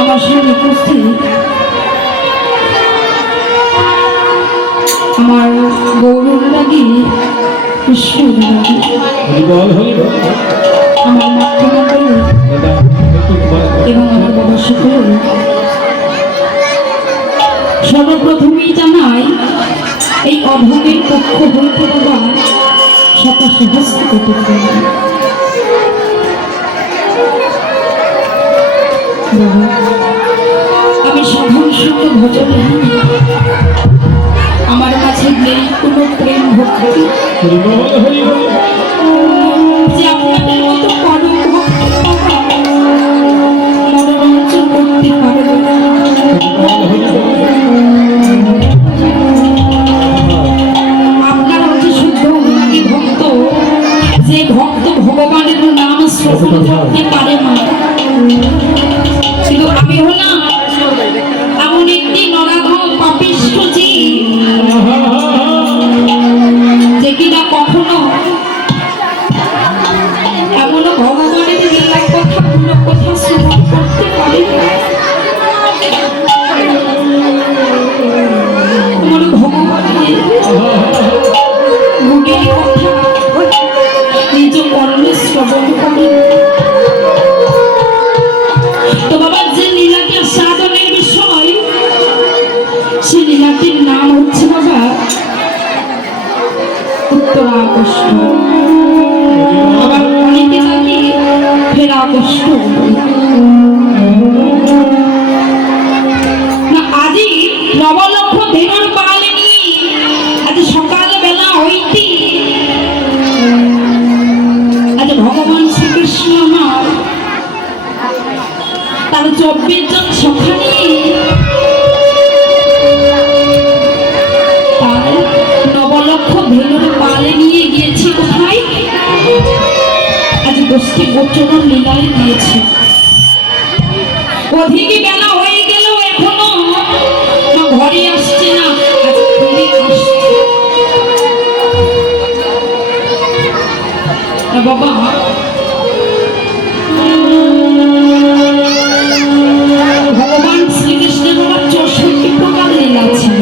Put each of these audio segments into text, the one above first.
আমার সামনে উপস্থিত আমার গৌরী কৃষ্ণ আমার মাতৃমণ্ডলী এবং আমার বাবা সকল সর্বপ্রথমেই জানাই এই অধমের পক্ষ হইতে বাবা শত সহস্র কোটি আমি সাধারণ শুদ্ধ ভজন আমার কাছে নেই কোনো প্রেম ভক্তি যে আপনাদের মতো পরম ভক্তি মনোরঞ্জন করতে পারবে না। আপনারা হচ্ছে শুদ্ধ অনুরাগী ভক্ত, যে ভক্ত ভগবানের নাম শ্রবণ করতে পারে না। কিন্তু আমি হলাম এমন একটি নরাধম পাপিষ্ঠ জীব যে কিনা কখনো এমনও ভগবানের লীলার কথা কোনো কথা শ্রবণ করতে পারে না। আমার ভগবানের গুণের কথা নিজ কর্ণে শ্রবণ করে। তো বাবা যে লীলাটির সাধনের বিষয়, সেই লীলাটির নাম হচ্ছে বাবা উত্তরাকষ্ট। আবার অনেকে নাকি ফেরাকষ্ট। না আজই নবলক্ষ ধেনুর পাল নিয়ে আজ সকালবেলা হইতে আজ ভগবান শ্রীকৃষ্ণ আমার তার 24 জন সখা নিয়ে তার নবলক্ষ ধেনুর পালে নিয়ে গিয়েছে কোথায়? আজ গোষ্ঠী গোচরণ লীলায় দিয়েছে। অধিক বেলা হয়ে গেল এখনো না ঘরে আসছে না, আজ ফিরে আসছে। বাবা ভগবান শ্রীকৃষ্ণের বাবা 64 প্রকার লীলা ছিল।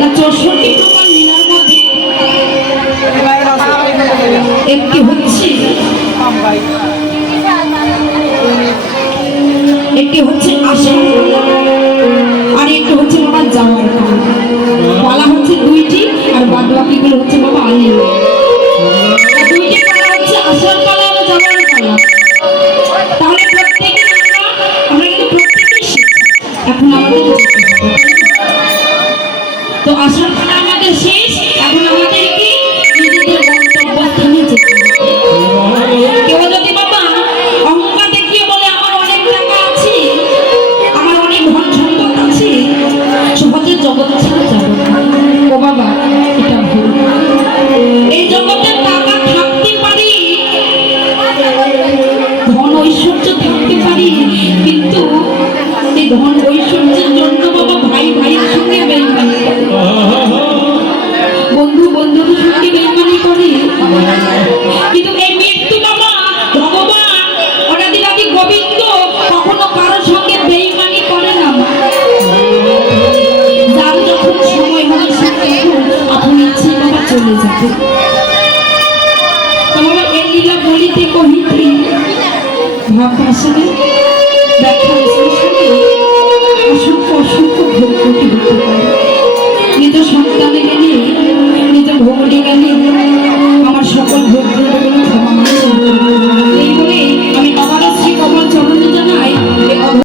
না 64 প্রকার লীলার মধ্যে একটি হচ্ছে আসার আর একটি হচ্ছে বাবা যাওয়ার পালা হচ্ছে 2টি, আর বাদ বাকিগুলো হচ্ছে বাবা আলী। 2টি পালা হচ্ছে আসার পালা আর যাওয়ার পালা। তাহলে প্রত্যেকে আমরা কিন্তু প্রত্যেকেই শিখছি। এখন আমাদের তো আসার পালা আমাদের শেষ, এখন আমাদের কি নিজেদের গন্তব্যস্থানে যেতে হবে। কেউ যদি বাবা অহংকার দেখিয়ে বলে আমার অনেক টাকা আছে, আমার অনেক ধন সম্পদ আছে, সহজে জগৎ ছেড়ে যাবো না, ও বাবা এটা ভুল। এই জগতে টাকা থাকতে পারি, ধন ঐশ্বর্য থাকতে পারি, কিন্তু এই ধন ঐশ্বর্যের জন্য বাবা ভাই ভাইয়ের সঙ্গে বেইমানি করে, বন্ধু বন্ধুর সঙ্গে বেইমানি করে। কিন্তু এই মৃত্যু বাবা ভগবান অনাদিরাদি গোবিন্দ কখনো কারোর সঙ্গে বেইমানি করে না। যার যখন সময় হবে সে আপনি ইচ্ছে বাবা চলে যাবে। তোমার এই লীলা বলিতে কহিতে ভাব ভাষণে ব্যাখ্যা বিশ্লেষণে অসংখ্য অসংখ্য ভোগ হতে পারে। নিজ সন্তানের নিয়ে